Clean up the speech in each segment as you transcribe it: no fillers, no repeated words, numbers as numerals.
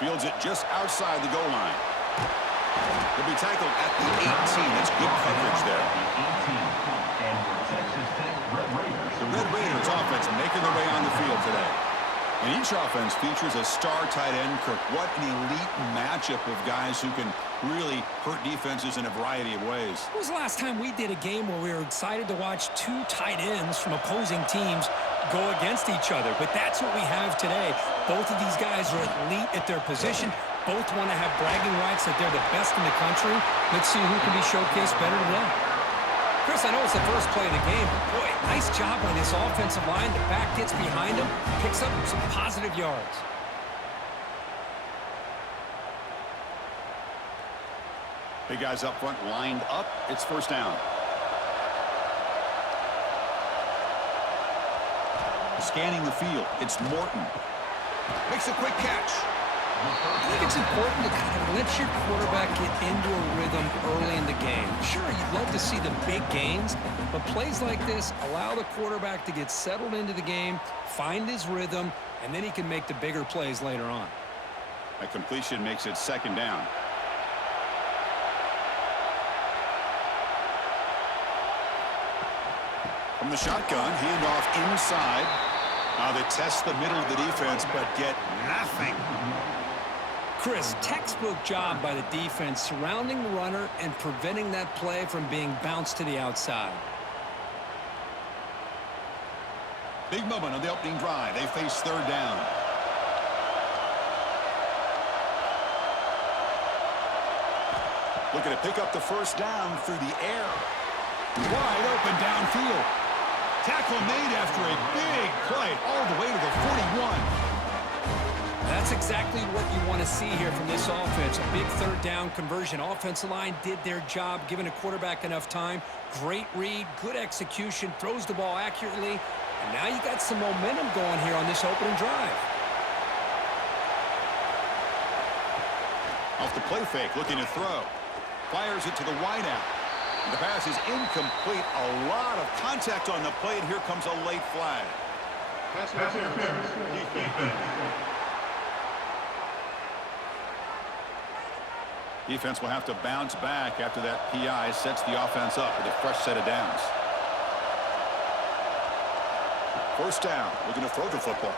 Fields it just outside the goal line. He'll be tackled at the 18. That's good coverage there. The Red Raiders offense making their way on the field today. And each offense features a star tight end. Kirk, what an elite matchup of guys who can really hurt defenses in a variety of ways. When was the last time we did a game where we were excited to watch two tight ends from opposing teams go against each other? But that's what we have today. Both of these guys are elite at their position. Both want to have bragging rights that they're the best in the country. Let's see who can be showcased better today. Chris, I know it's the first play of the game, but boy, nice job by this offensive line. The back gets behind him, picks up some positive yards. Big guys up front lined up. It's first down. Scanning the field. It's Morton. Makes a quick catch. I think it's important to kind of let your quarterback get into a rhythm early in the game. Sure, you'd love to see the big gains, but plays like this allow the quarterback to get settled into the game, find his rhythm, and then he can make the bigger plays later on. A completion makes it second down. From the shotgun, handoff inside. Now they test the middle of the defense, but get nothing. Chris, textbook job by the defense surrounding the runner and preventing that play from being bounced to the outside. Big moment on the opening drive. They face third down. Looking to pick up the first down through the air. Wide open downfield. Tackle made after a big play all the way to the 41. That's exactly what you want to see here from this offense. A big third down conversion. Offensive line did their job, giving a quarterback enough time. Great read, good execution, throws the ball accurately. And now you got some momentum going here on this opening drive. Off the play fake, looking to throw. Fires it to the wideout. The pass is incomplete. A lot of contact on the play, and here comes a late flag. Pass interference. Defense will have to bounce back after that PI sets the offense up with a fresh set of downs. First down, looking to throw the football.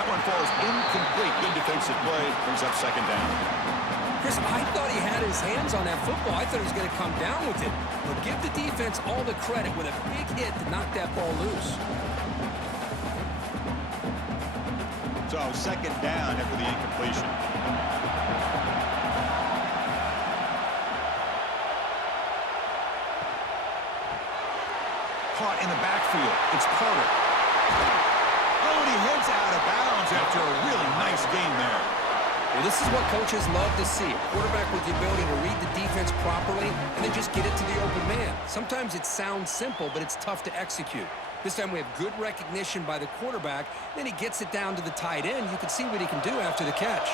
That one falls incomplete. Good defensive play, brings up second down. Chris, I thought he had his hands on that football. I thought he was going to come down with it. But give the defense all the credit with a big hit to knock that ball loose. So second down after the incompletion. Caught in the backfield. It's Carter. Oh, and he heads out of bounds after a really nice game there. Well, this is what coaches love to see. A quarterback with the ability to read the defense properly and then just get it to the open man. Sometimes it sounds simple, but it's tough to execute. This time we have good recognition by the quarterback. Then he gets it down to the tight end. You can see what he can do after the catch.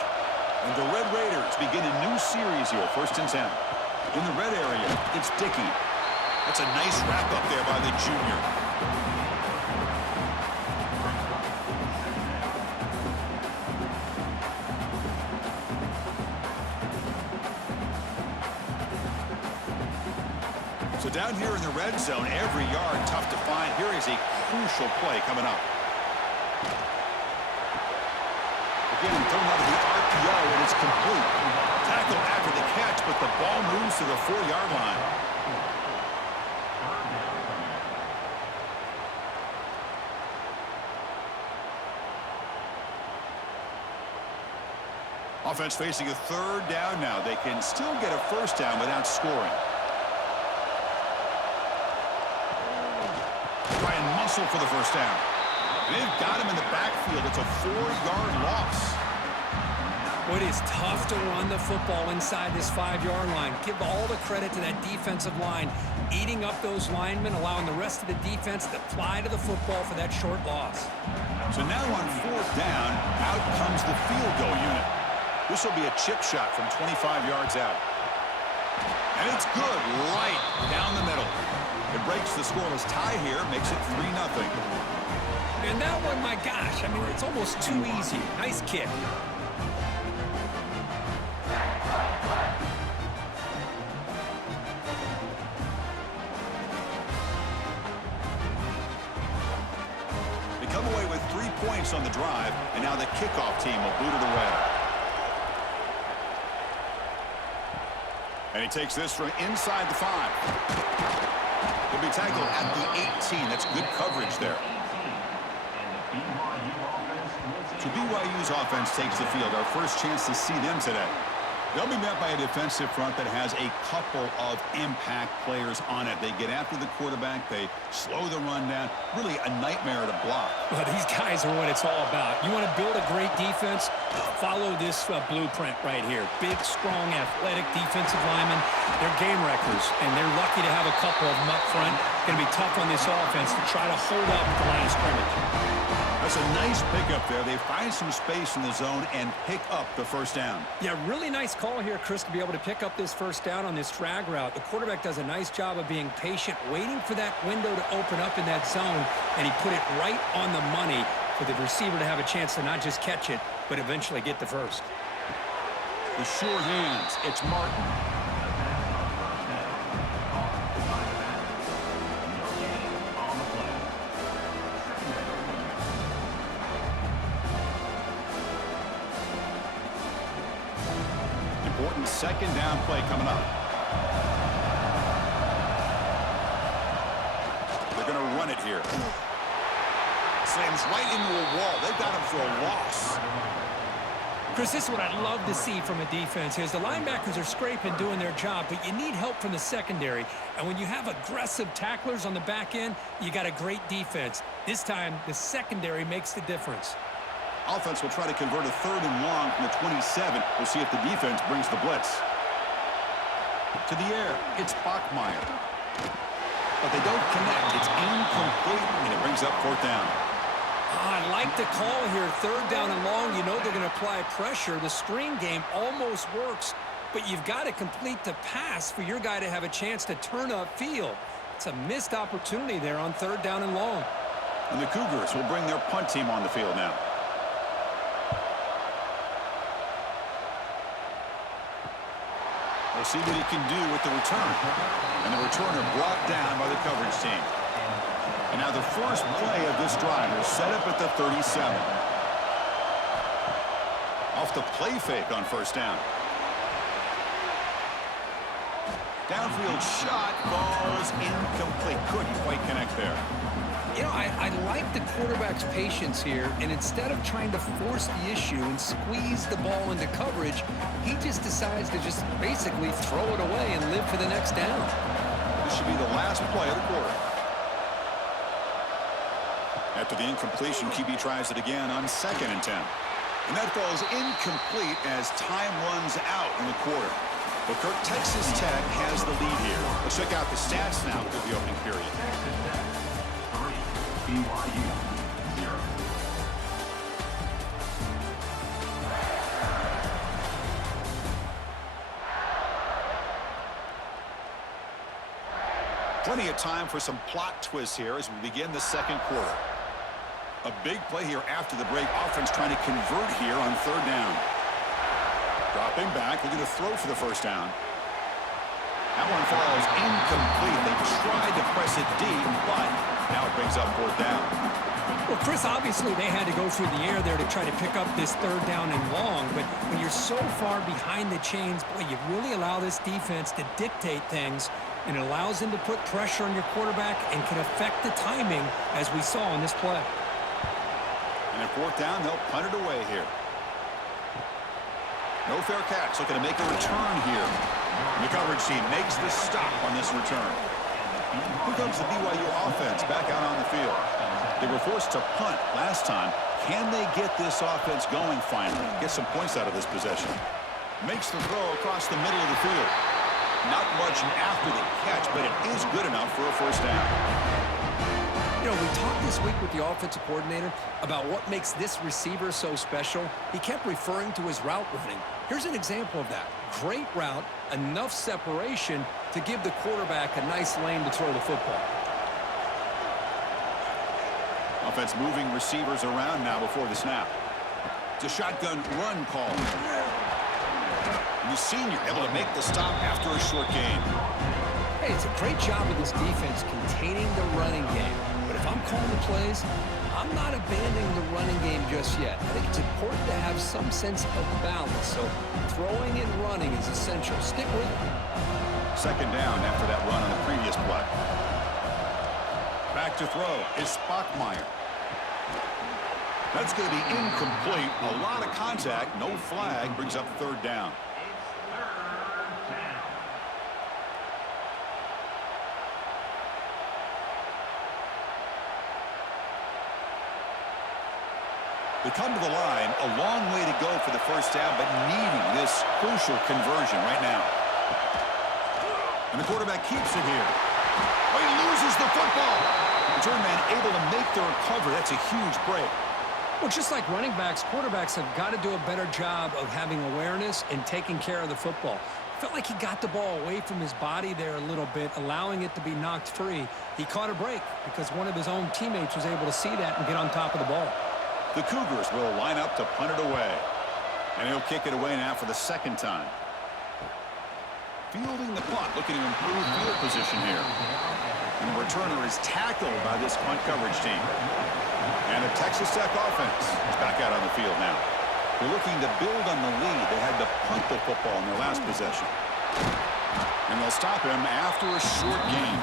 And the Red Raiders begin a new series here, 1st and 10. In the red area, it's Dickey. That's a nice wrap up there by the junior. So down here in the red zone, every yard tough to find. Here is a crucial play coming up. Again, thrown out of the RPO, and it's complete. Tackle after the catch, but the ball moves to the 4-yard line. Offense facing a third down now. They can still get a first down without scoring. Try and muscle for the first down. And they've got him in the backfield. It's a 4-yard loss. Well, it is tough to run the football inside this 5-yard line. Give all the credit to that defensive line, eating up those linemen, allowing the rest of the defense to fly to the football for that short loss. So now on 4th down, out comes the field goal unit. This will be a chip shot from 25 yards out. And it's good, right down the middle. It breaks the scoreless tie here, makes it 3-0. And that one, my gosh, I mean, it's almost too easy. Nice kick. They come away with 3 points on the drive, and now the kickoff team will boot it away. And he takes this from inside the 5. He'll be tackled at the 18. That's good coverage there. So BYU's offense takes the field. Our first chance to see them today. They'll be met by a defensive front that has a couple of impact players on it. They get after the quarterback. They slow the run down. Really a nightmare to block. Well, these guys are what it's all about. You want to build a great defense? Follow this blueprint right here. Big, strong, athletic defensive linemen. They're game wreckers, and they're lucky to have a couple of them up front. Going to be tough on this offense to try to hold up the line of scrimmage. That's a nice pickup there. They find some space in the zone and pick up the first down. Yeah, really nice call here, Chris, to be able to pick up this first down on this drag route. The quarterback does a nice job of being patient, waiting for that window to open up in that zone, and he put it right on the money for the receiver to have a chance to not just catch it, but eventually get the first. The short hands. It's Martin. Important second down play coming up. They're going to run it here. Slams right into a wall. They've got him for a loss. Chris, this is what I'd love to see from a defense is the linebackers are scraping, doing their job, but you need help from the secondary. And when you have aggressive tacklers on the back end, you got a great defense. This time, the secondary makes the difference. Offense will try to convert a 3rd and long from the 27. We'll see if the defense brings the blitz. To the air, it's Bachmeier. But they don't connect. It's incomplete, and it brings up 4th down. I like the call here. 3rd down and long. You know they're going to apply pressure. The screen game almost works, but you've got to complete the pass for your guy to have a chance to turn upfield. It's a missed opportunity there on 3rd down and long. And the Cougars will bring their punt team on the field now. We'll see what he can do with the return. And the returner brought down by the coverage team. And now the first play of this drive is set up at the 37. Off the play fake on 1st down. Downfield shot falls incomplete. Couldn't quite connect there. You know, I like the quarterback's patience here, and instead of trying to force the issue and squeeze the ball into coverage, he just decides to just basically throw it away and live for the next down. This should be the last play of the quarter. After the incompletion, QB tries it again on 2nd and 10. And that falls incomplete as time runs out in the quarter. But Kirk, Texas Tech has the lead here. Let's check out the stats now through the opening period. BYU 0. Plenty of time for some plot twists here as we begin the 2nd quarter. A big play here after the break. Offense trying to convert here on 3rd down. Dropping back. They're going to throw for the 1st down. That one falls incomplete. They tried to press it deep, but now it brings up 4th down. Well, Chris, obviously they had to go through the air there to try to pick up this 3rd down and long, but when you're so far behind the chains, boy, you really allow this defense to dictate things, and it allows them to put pressure on your quarterback and can affect the timing, as we saw in this play. And at 4th down, they'll punt it away here. No fair catch. Looking to make a return here. And the coverage team makes the stop on this return. Here comes the BYU offense back out on the field. They were forced to punt last time. Can they get this offense going finally? Get some points out of this possession. Makes the throw across the middle of the field. Not much after the catch, but it is good enough for a 1st down. You know, we talked this week with the offensive coordinator about what makes this receiver so special. He kept referring to his route running. Here's an example of that. Great route, enough separation, to give the quarterback a nice lane to throw the football. Offense moving receivers around now before the snap. It's a shotgun run call. And the senior able to make the stop after a short gain. Hey, it's a great job of this defense containing the running game. But if I'm calling the plays, I'm not abandoning the running game just yet. I think it's important to have some sense of balance. So throwing and running is essential. Stick with it. Second down after that run on the previous play. Back to throw is Spockmeyer. That's going to be incomplete. A lot of contact. No flag. Brings up third down. They come to the line, a long way to go for the first down, but needing this crucial conversion right now. And the quarterback keeps it here. Oh, he loses the football. Return man able to make the recovery. That's a huge break. Well, just like running backs, quarterbacks have got to do a better job of having awareness and taking care of the football. Felt like he got the ball away from his body there a little bit, allowing it to be knocked free. He caught a break because one of his own teammates was able to see that and get on top of the ball. The Cougars will line up to punt it away. And he'll kick it away now for the second time. Fielding the punt, looking to improve field position here. And the returner is tackled by this punt coverage team. And the Texas Tech offense is back out on the field now. They're looking to build on the lead. They had to punt the football in their last possession. And they'll stop him after a short gain.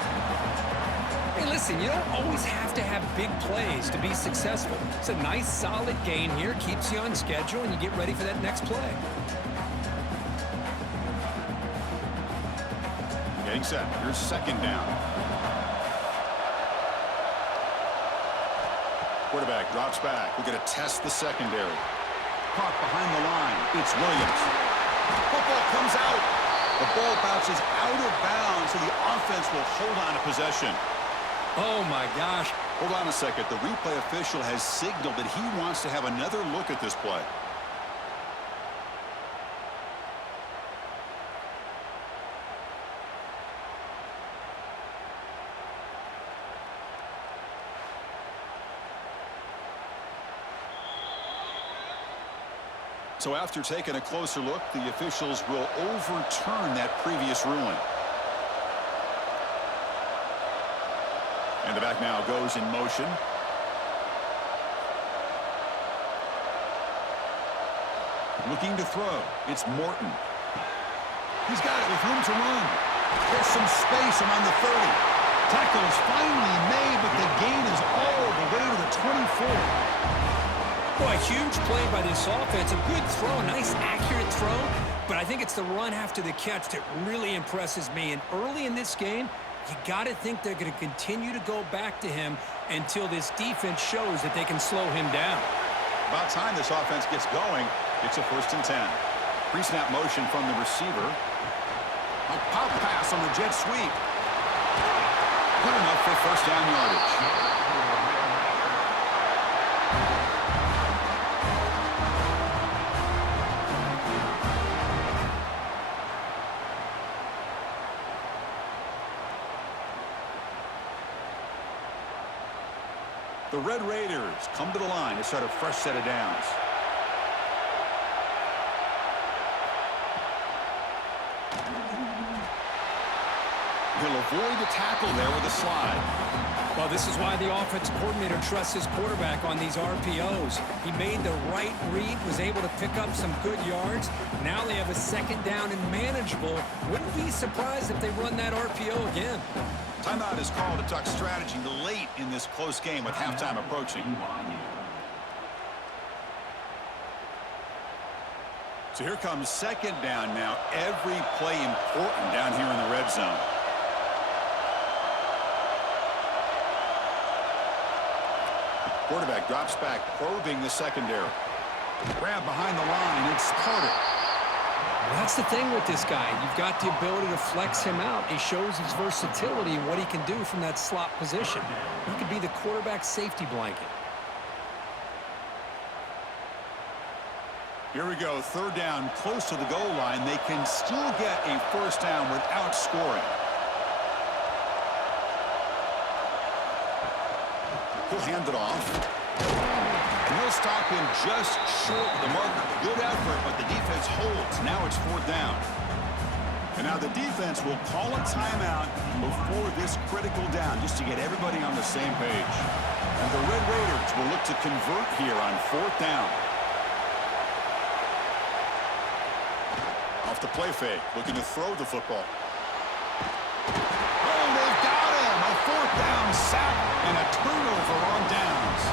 Hey, listen, you don't always have to have big plays to be successful. It's a nice, solid gain here. Keeps you on schedule, and you get ready for that next play. Getting set. Here's second down. Quarterback drops back. We're going to test the secondary. Caught behind the line. It's Williams. Football comes out. The ball bounces out of bounds, so the offense will hold on to possession. Oh, my gosh. Hold on a second. The replay official has signaled that he wants to have another look at this play. So after taking a closer look, the officials will overturn that previous ruling. And the back now goes in motion. Looking to throw. It's Morton. He's got it with room to run. There's some space around the 30. Tackle is finally made, but the gain is all the way to the 24. Boy, a huge play by this offense. A good throw, a nice accurate throw. But I think it's the run after the catch that really impresses me. And early in this game, you got to think they're going to continue to go back to him until this defense shows that they can slow him down. About time this offense gets going. It's a 1st and 10. Pre-snap motion from the receiver. A pop pass on the jet sweep. Good enough for first down yardage. The Red Raiders come to the line to start a fresh set of downs. He'll avoid the tackle there with a slide. Well, this is why the offensive coordinator trusts his quarterback on these RPOs. He made the right read, was able to pick up some good yards. Now they have a second down and manageable. Wouldn't be surprised if they run that RPO again. Timeout is called to talk strategy late in this close game with halftime approaching. So here comes second down now. Every play important down here in the red zone. Quarterback drops back, probing the secondary. Grab behind the line. It's Carter. That's the thing with this guy. You've got the ability to flex him out. He shows his versatility and what he can do from that slot position. He could be the quarterback safety blanket. Here we go, third down, close to the goal line. They can still get a first down without scoring. He'll hand it off. And he'll stop him just short of the marker. Good effort, but the defense holds. Now it's fourth down. And now the defense will call a timeout before this critical down, just to get everybody on the same page. And the Red Raiders will look to convert here on fourth down. Off the play fake, looking to throw the football. Oh, they've got him! A fourth down sack and a turnover on downs.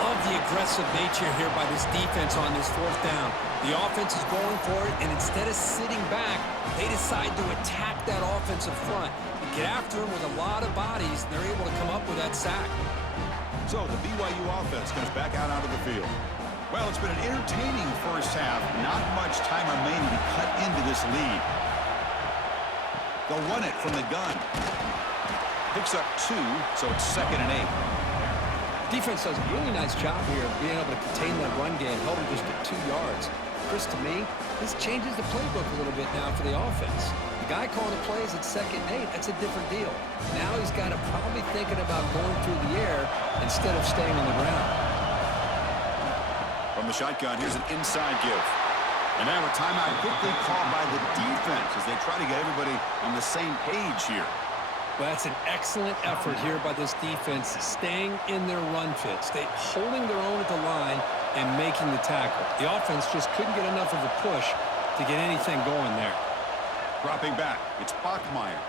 Love the aggressive nature here by this defense on this fourth down. The offense is going for it, and instead of sitting back, they decide to attack that offensive front and get after him with a lot of bodies, and they're able to come up with that sack. So the BYU offense comes back out onto the field. Well, it's been an entertaining first half. Not much time remaining to cut into this lead. They'll run it from the gun. Picks up 2, so it's 2nd and 8. Defense does a really nice job here of being able to contain that run game, held him just at 2 yards. Chris, to me, this changes the playbook a little bit now for the offense. The guy calling the plays at 2nd and 8, that's a different deal. Now he's got to probably thinking about going through the air instead of staying on the ground. From the shotgun, here's an inside give. And now a timeout quickly called by the defense as they try to get everybody on the same page here. Well, that's an excellent effort here by this defense, staying in their run fits. They holding their own at the line and making the tackle. The offense just couldn't get enough of a push to get anything going there. Dropping back, it's Bachmeier.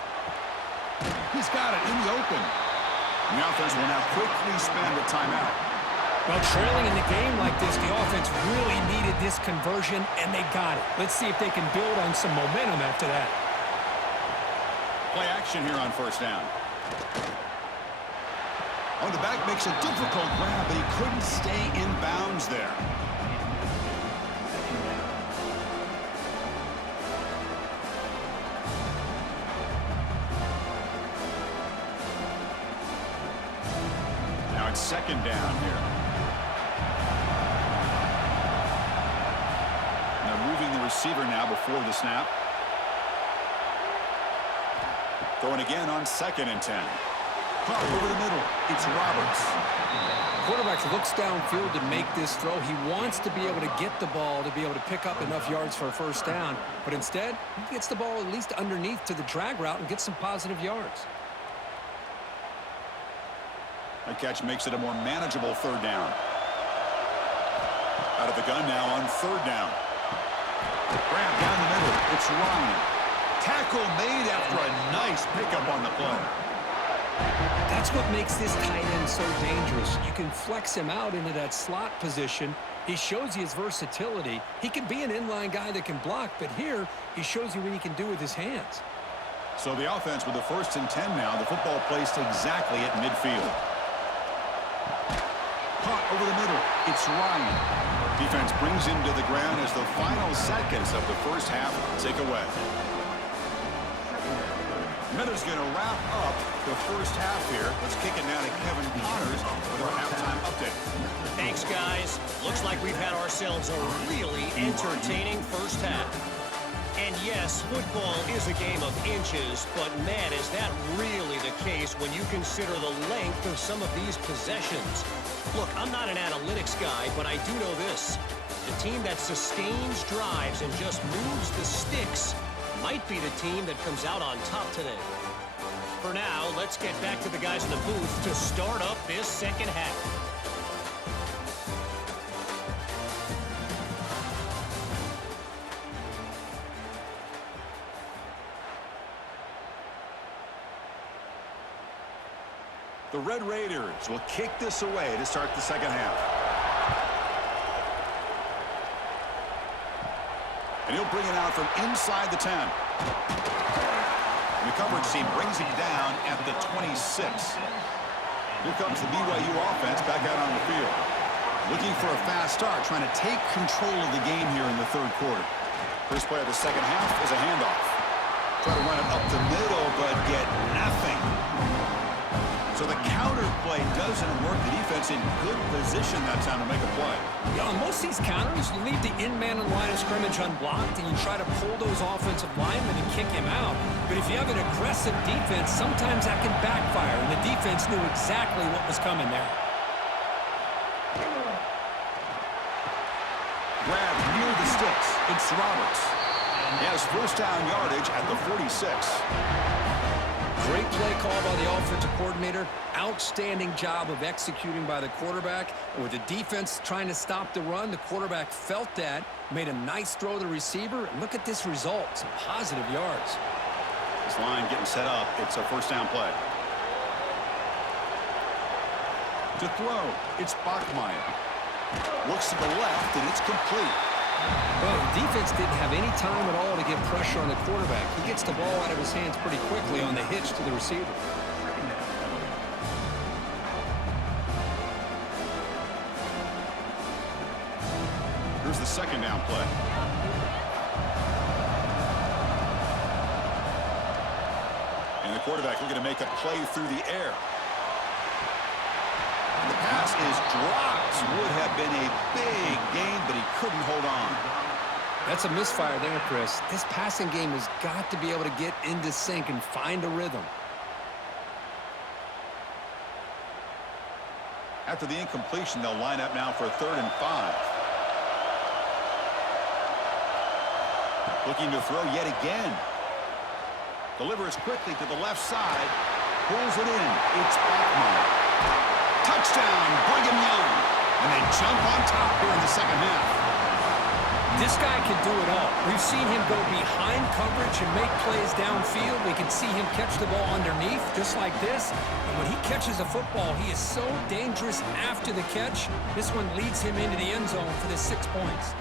He's got it in the open. The offense will now quickly spend the timeout. Well, trailing in the game like this, the offense really needed this conversion, and they got it. Let's see if they can build on some momentum after that. Play action here on first down. On the back makes a difficult grab, but he couldn't stay in bounds there. Now it's 2nd down here. The receiver now before the snap. Throwing again on 2nd and 10. Caught over the middle. It's Roberts. Quarterback looks downfield to make this throw. He wants to be able to get the ball to be able to pick up enough yards for a first down. But instead, he gets the ball at least underneath to the drag route and gets some positive yards. That catch makes it a more manageable 3rd down. Out of the gun now on 3rd down. Grab down the middle. It's Ryan. Tackle made after a nice pickup on the play. That's what makes this tight end so dangerous. You can flex him out into that slot position. He shows you his versatility. He can be an inline guy that can block, but here he shows you what he can do with his hands. So the offense with the 1st and 10 now. The football placed exactly at midfield. Caught over the middle. It's Ryan. Defense brings him to the ground as the final seconds of the first half tick away. Miller's going to wrap up the first half here. Let's kick it now to Kevin Connors with our halftime update. Thanks, guys. Looks like we've had ourselves a really entertaining first half. And yes, football is a game of inches, but man, is that really the case when you consider the length of some of these possessions. Look, I'm not an analytics guy, but I do know this. The team that sustains drives and just moves the sticks might be the team that comes out on top today. For now, let's get back to the guys in the booth to start up this second half. The Red Raiders will kick this away to start the second half. And he'll bring it out from inside the 10. And the coverage team brings him down at the 26. Here comes the BYU offense back out on the field. Looking for a fast start, trying to take control of the game here in the 3rd quarter. First play of the second half is a handoff. Try to run it up the middle, but get nothing. So the counter play doesn't work. The defense in good position that time to make a play. Yeah, on most of these counters, you leave the in-man on the line of scrimmage unblocked, and you try to pull those offensive linemen and kick him out. But if you have an aggressive defense, sometimes that can backfire, and the defense knew exactly what was coming there. Grab near the sticks. It's Roberts. He has first down yardage at the 46. Great play call by the offensive coordinator. Outstanding job of executing by the quarterback. And with the defense trying to stop the run, the quarterback felt that, made a nice throw to the receiver. And look at this result, some positive yards. This line getting set up. It's a first down play. To throw, it's Bachmeier. Looks to the left, and it's complete. Well, the defense didn't have any time at all to get pressure on the quarterback. He gets the ball out of his hands pretty quickly on the hitch to the receiver. Here's the second down play. And the quarterback looking to make a play through the air. And the pass is dropped. Would have been a big gain, but he couldn't hold on. That's a misfire there, Chris. This passing game has got to be able to get into sync and find a rhythm. After the incompletion, they'll line up now for 3rd and 5. Looking to throw yet again. Delivers quickly to the left side. Pulls it in. It's Bachmeier. Touchdown, Brigham Young. And they jump on top here in the second half. This guy can do it all. We've seen him go behind coverage and make plays downfield. We can see him catch the ball underneath, just like this. And when he catches a football, he is so dangerous after the catch. This one leads him into the end zone for the 6 points.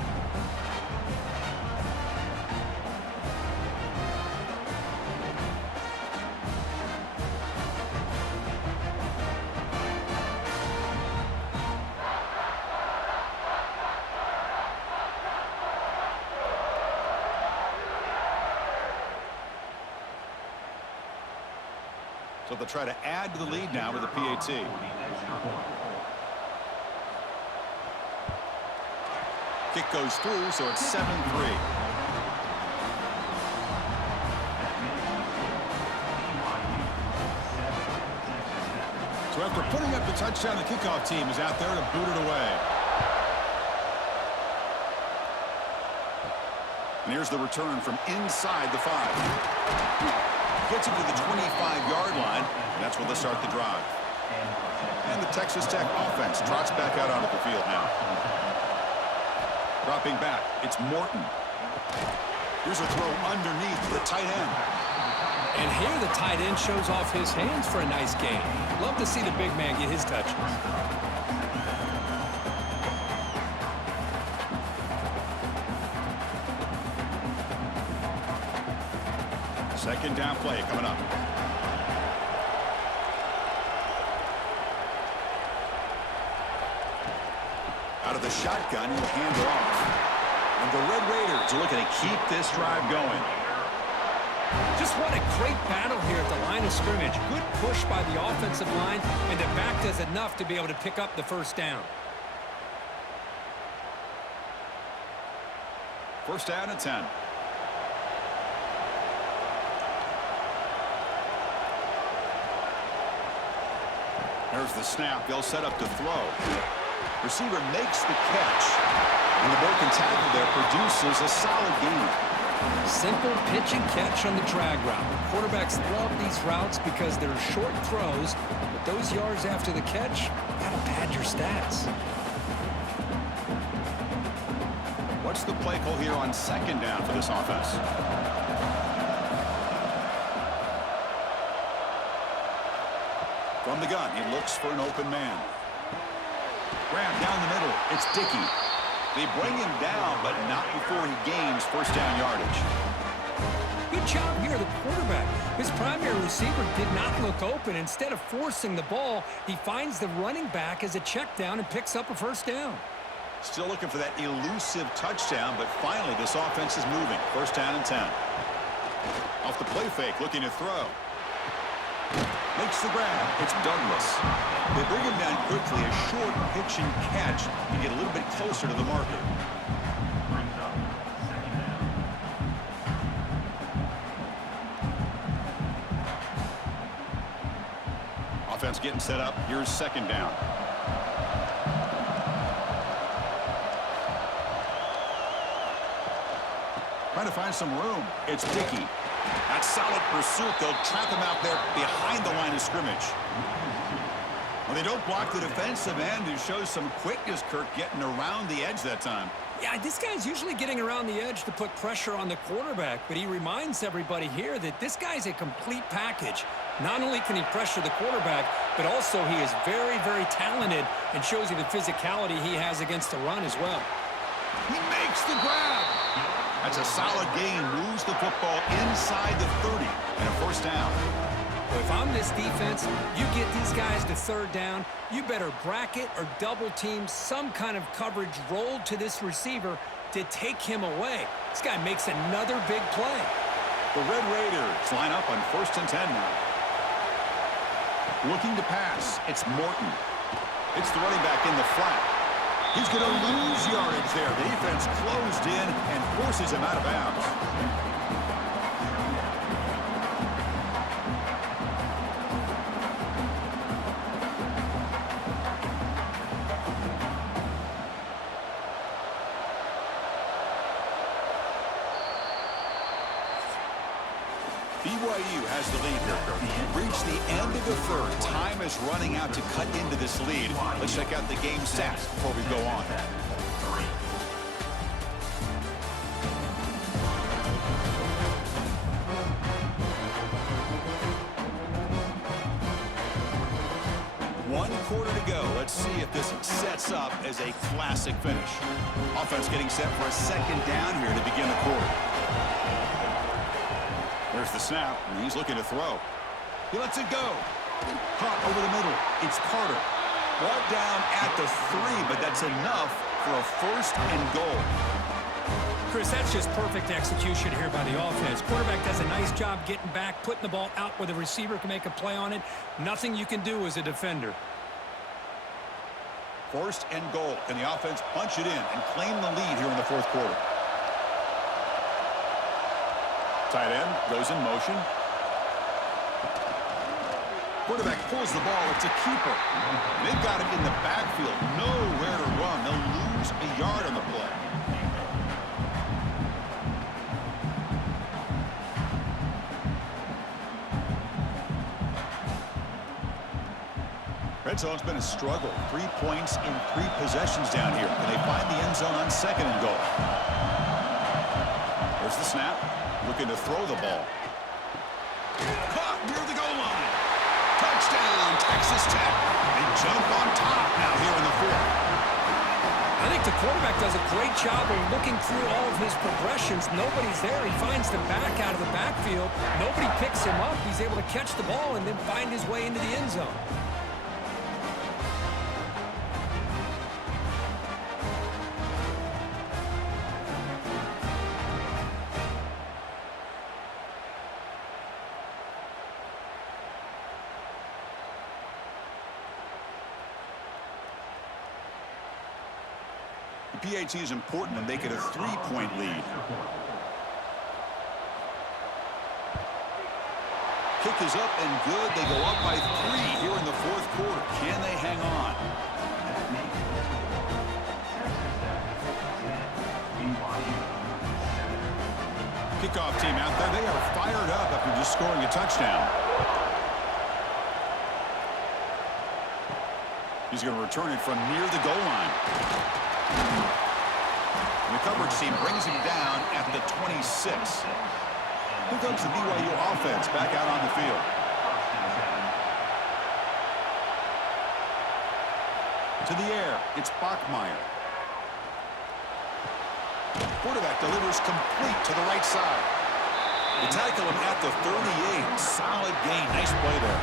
So they'll try to add to the lead now with the PAT. Kick goes through, so it's 7-3. So after putting up the touchdown, the kickoff team is out there to boot it away. And here's the return from inside the 5. Gets it to the 25-yard line, and that's where they start the drive. And the Texas Tech offense trots back out onto the field now. Dropping back, it's Morton. Here's a throw underneath the tight end. And here the tight end shows off his hands for a nice game. Love to see the big man get his touches. Second down play coming up. Out of the shotgun, he'll hand it off. And the Red Raiders are looking to keep this drive going. Just what a great battle here at the line of scrimmage. Good push by the offensive line, and the back does enough to be able to pick up the first down. First down and 10. There's the snap. They'll set up to throw. Receiver makes the catch. And the broken tackle there produces a solid gain. Simple pitch and catch on the drag route. Quarterbacks love these routes because they're short throws, but those yards after the catch, gotta pad your stats. What's the play call here on second down for this offense? From the gun, he looks for an open man. Grab down the middle. It's Dickey. They bring him down, but not before he gains first down yardage. Good job here, the quarterback. His primary receiver did not look open. Instead of forcing the ball, he finds the running back as a check down and picks up a first down. Still looking for that elusive touchdown, but finally this offense is moving. First down and 10. Off the play fake, looking to throw. Makes the grab. It's Douglas. They bring him down quickly. A short pitch and catch to get a little bit closer to the marker. Brings up second down. Offense getting set up. Here's second down. Trying to find some room. It's Dickey. That's solid pursuit. They'll trap him out there behind the line of scrimmage. Well, they don't block the defensive end, who shows some quickness, Kirk, getting around the edge that time. Yeah, this guy's usually getting around the edge to put pressure on the quarterback, but he reminds everybody here that this guy's a complete package. Not only can he pressure the quarterback, but also he is very, very talented and shows you the physicality he has against the run as well. He makes the grab. That's a solid gain. Moves the football inside the 30 and a first down. Well, if I'm this defense, you get these guys to third down, you better bracket or double team some kind of coverage rolled to this receiver to take him away. This guy makes another big play. The Red Raiders line up on 1st and 10 now. Looking to pass. It's Morton. It's the running back in the flat. He's going to lose yardage there. The defense closed in and forces him out of bounds. BYU has the lead here, Kirk. Reached the end of the third. Time is running out to cut into this lead. Let's check out the game stats before we go on. One quarter to go. Let's see if this sets up as a classic finish. Offense getting set for a second down here to begin the quarter. There's the snap, and he's looking to throw. He lets it go. Caught over the middle. It's Carter. Brought down at the 3, but that's enough for a 1st and goal. Chris, that's just perfect execution here by the offense. Quarterback does a nice job getting back, putting the ball out where the receiver can make a play on it. Nothing you can do as a defender. 1st and goal. Can the offense punch it in and claim the lead here in the 4th quarter? Tight end goes in motion. Quarterback pulls the ball. It's a keeper. They've got him in the backfield. Nowhere to run. They'll lose a yard on the play. Red zone's been a struggle. 3 points in 3 possessions down here. Can they find the end zone on 2nd and goal? There's the snap. Looking to throw the ball. Caught near the goal line. Touchdown, Texas Tech. They jump on top now here in the 4th. I think the quarterback does a great job of looking through all of his progressions. Nobody's there. He finds the back out of the backfield. Nobody picks him up. He's able to catch the ball and then find his way into the end zone. PAT is important and make it a 3-point lead. Kick is up and good. They go up by 3 here in the 4th quarter. Can they hang on? Kickoff team out there. They are fired up after just scoring a touchdown. He's going to return it from near the goal line. And the coverage team brings him down at the 26. Here comes the BYU offense back out on the field. To the air, it's Bachmeier. Quarterback delivers complete to the right side. They tackle him at the 38. Solid gain. Nice play there.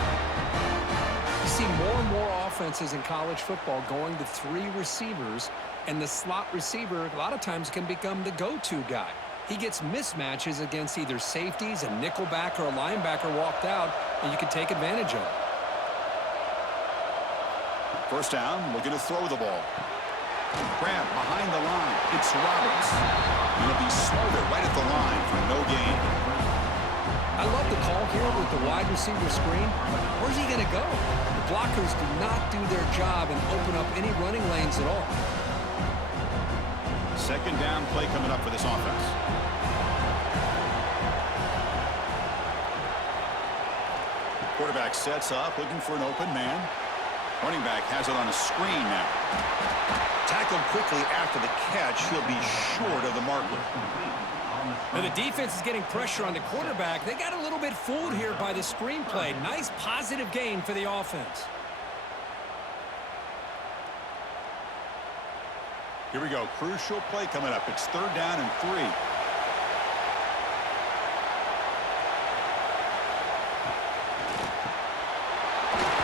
You see more and more offenses in college football going to 3 receivers, and the slot receiver a lot of times can become the go-to guy. He gets mismatches against either safeties, a nickelback, or a linebacker walked out, and you can take advantage of it. First down, looking to throw the ball. Grab behind the line. It's Roberts. He'll be smothered right at the line for no gain. I love the call here with the wide receiver screen. Where's he going to go? The blockers do not do their job and open up any running lanes at all. Second down play coming up for this offense. Quarterback sets up, looking for an open man. Running back has it on a screen now. Tackled quickly after the catch. He'll be short of the marker. Now the defense is getting pressure on the quarterback. They got a little bit fooled here by the screenplay. Nice positive gain for the offense. Here we go. Crucial play coming up. It's third down and 3.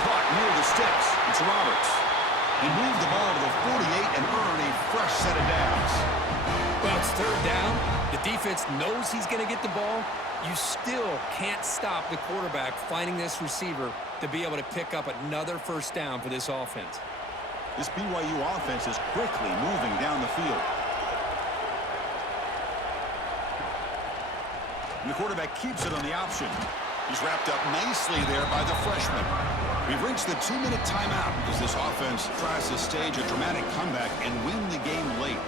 Caught near the sticks. It's Roberts. He moved the ball to the 48 and earned a fresh set of downs. Well, it's third down. The defense knows he's going to get the ball. You still can't stop the quarterback finding this receiver to be able to pick up another first down for this offense. This BYU offense is quickly moving down the field. And the quarterback keeps it on the option. He's wrapped up nicely there by the freshman. We've reached the 2-minute timeout as this offense tries to stage a dramatic comeback and win the game late.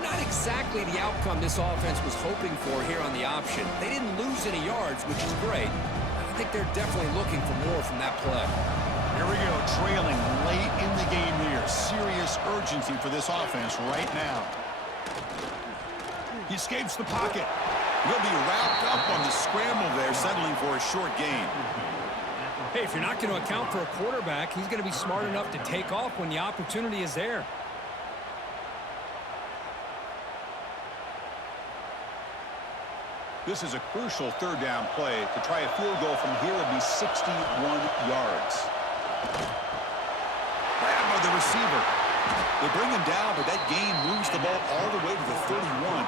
Not exactly the outcome this offense was hoping for here on the option. They didn't lose any yards, which is great. I think they're definitely looking for more from that play. Here we go, trailing late in the game here. Serious urgency for this offense right now. He escapes the pocket. He'll be wrapped up on the scramble there, settling for a short gain. Hey, if you're not going to account for a quarterback, he's going to be smart enough to take off when the opportunity is there. This is a crucial third down play. To try a field goal from here would be 61 yards. Grab by the receiver. They bring him down, but that gain moves the ball all the way to the 31.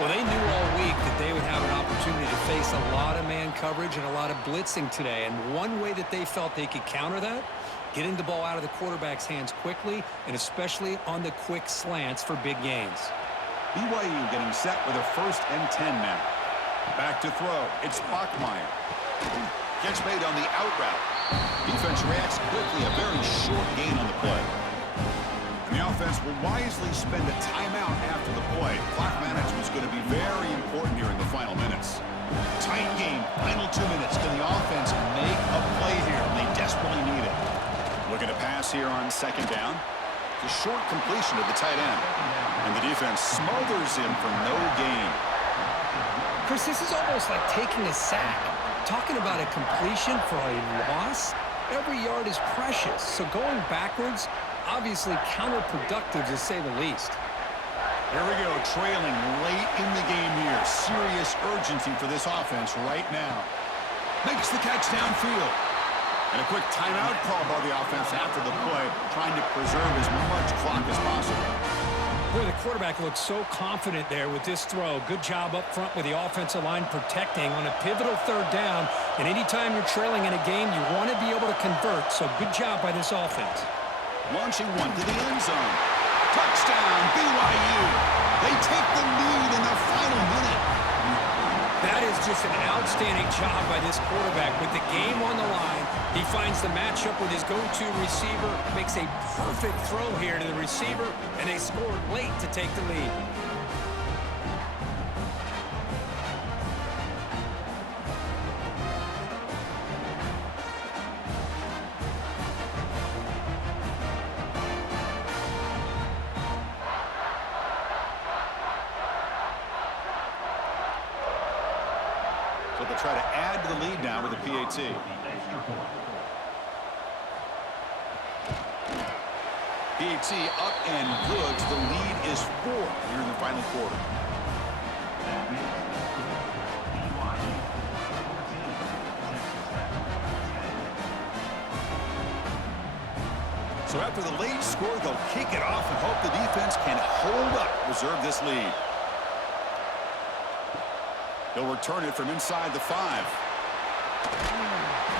Well, they knew all week that they would have an opportunity to face a lot of man coverage and a lot of blitzing today. And one way that they felt they could counter that, getting the ball out of the quarterback's hands quickly, and especially on the quick slants for big gains. BYU getting set with a 1st and 10 now. Back to throw. It's Bachmeier. Catch made on the out route. Defense reacts quickly. A very short gain on the play. And the offense will wisely spend a timeout after the play. Clock management is going to be very important here in the final minutes. Tight game. Final 2 minutes. Can the offense make a play here? They desperately need it. Looking to pass here on second down. It's a short completion to the tight end. And the defense smothers him for no gain. Chris, this is almost like taking a sack. Talking about a completion for a loss, every yard is precious. So going backwards, obviously counterproductive to say the least. Here we go, trailing late in the game here. Serious urgency for this offense right now. Makes the catch downfield. And a quick timeout call by the offense after the play, trying to preserve as much clock as possible. Boy, the quarterback looks so confident there with this throw. Good job up front with the offensive line protecting on a pivotal third down. And anytime you're trailing in a game, you want to be able to convert. So good job by this offense. Launching one to the end zone. Touchdown, BYU. They take the lead in the final minute. That is just an outstanding job by this quarterback. With the game on the line, he finds the matchup with his go-to receiver, makes a perfect throw here to the receiver, and they scored late to take the lead. So they'll try to add to the lead now with a PAT. PAT up and good. The lead is 4 here in the final quarter. So after the late score, they'll kick it off and hope the defense can hold up, preserve this lead. They'll return it from inside the 5.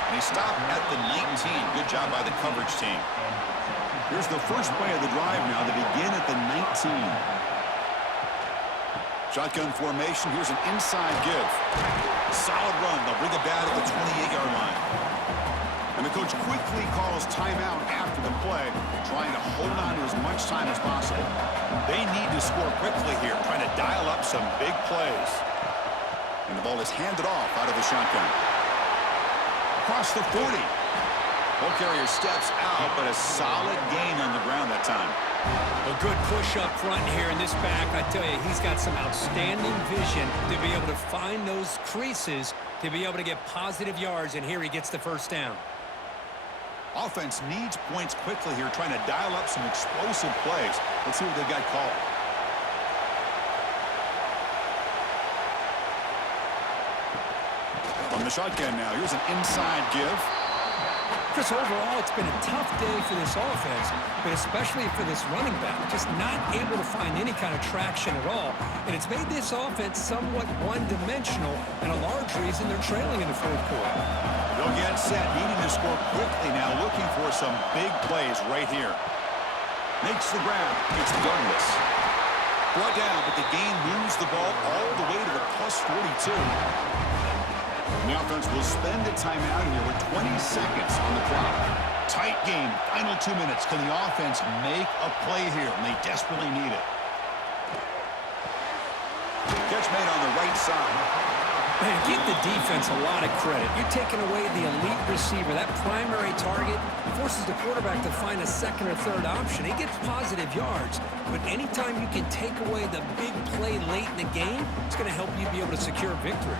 And he stopped at the 19. Good job by the coverage team. Here's the first play of the drive now. They begin at the 19. Shotgun formation. Here's an inside give. Solid run. They'll bring it back at the 28-yard line. And the coach quickly calls timeout after the play, trying to hold on to as much time as possible. They need to score quickly here, trying to dial up some big plays. And the ball is handed off out of the shotgun. Across the 40. Ball carrier steps out, but a solid gain on the ground that time. A good push up front here in this back. I tell you, he's got some outstanding vision to be able to find those creases, to be able to get positive yards, and here he gets the first down. Offense needs points quickly here, trying to dial up some explosive plays. Let's see what they've got called. From the shotgun now, here's an inside give. Chris, overall, it's been a tough day for this offense, but especially for this running back. Just not able to find any kind of traction at all. And it's made this offense somewhat one-dimensional, and a large reason they're trailing in the fourth quarter. They'll get set, needing to score quickly now, looking for some big plays right here. Makes the grab. It's Douglas. Brought down, but the game moves the ball all the way to the plus 42. The offense will spend a timeout here with 20 seconds on the clock. Tight game, final 2 minutes. Can the offense make a play here? And they desperately need it. Catch made on the right side. Man, give the defense a lot of credit. You're taking away the elite receiver. That primary target forces the quarterback to find a second or third option. He gets positive yards. But anytime you can take away the big play late in the game, it's going to help you be able to secure victory.